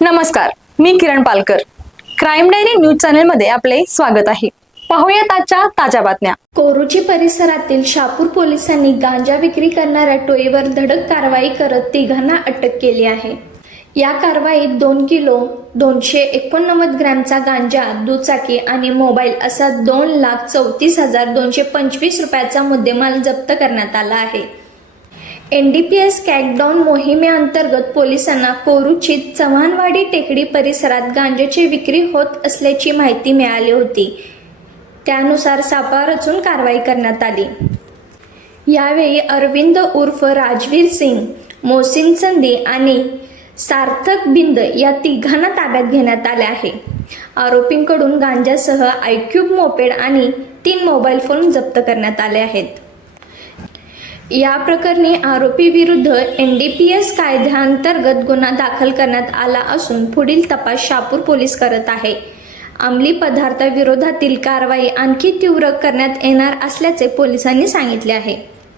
नमस्कार, मी Kiran Palkar. Crime diary news channel मध्ये आपले स्वागत आहे. पाहूयात आजच्या ताज्या बातम्या. कोरुची परिसरातील शहापूर पोलिसांनी गांजा विक्री करणाऱ्या टोळीवर धडक कारवाई करत तिघांना अटक केली आहे. या कारवाईत 2 किलो 289 ग्रॅमचा गांजा, दुचाकी आणि मोबाईल असा 2,34,225 रुपयाचा मुद्देमाल जप्त करण्यात आला आहे. NDPS क्रॅकडाऊन मोहिमेअंतर्गत पोलिसांना कोरुची चव्हाणवाडी टेकडी परिसरात गांजाची विक्री होत असल्याची माहिती मिळाली होती. त्यानुसार सापळा रचून कारवाई करण्यात आली. यावेळी अरविंद उर्फ राजवीर सिंग, मोहसिन संधी आणि सार्थक बिंद या तिघांना ताब्यात घेण्यात आले आहे. आरोपींकडून गांजासह iQube मोपेड आणि 3 मोबाईल फोन जप्त करण्यात आले आहेत. या प्रकरणी आरोपी विरुद्ध NDPS कायद्याअंतर्गत गुन्हा दाखल करण्यात आला असून पुढील तपास शहापूर पोलीस करत आहे. अंमली पदार्थाविरोधातील कारवाई आणखी तीव्र करण्यात येणार असल्याचे पोलिसांनी सांगितले आहे.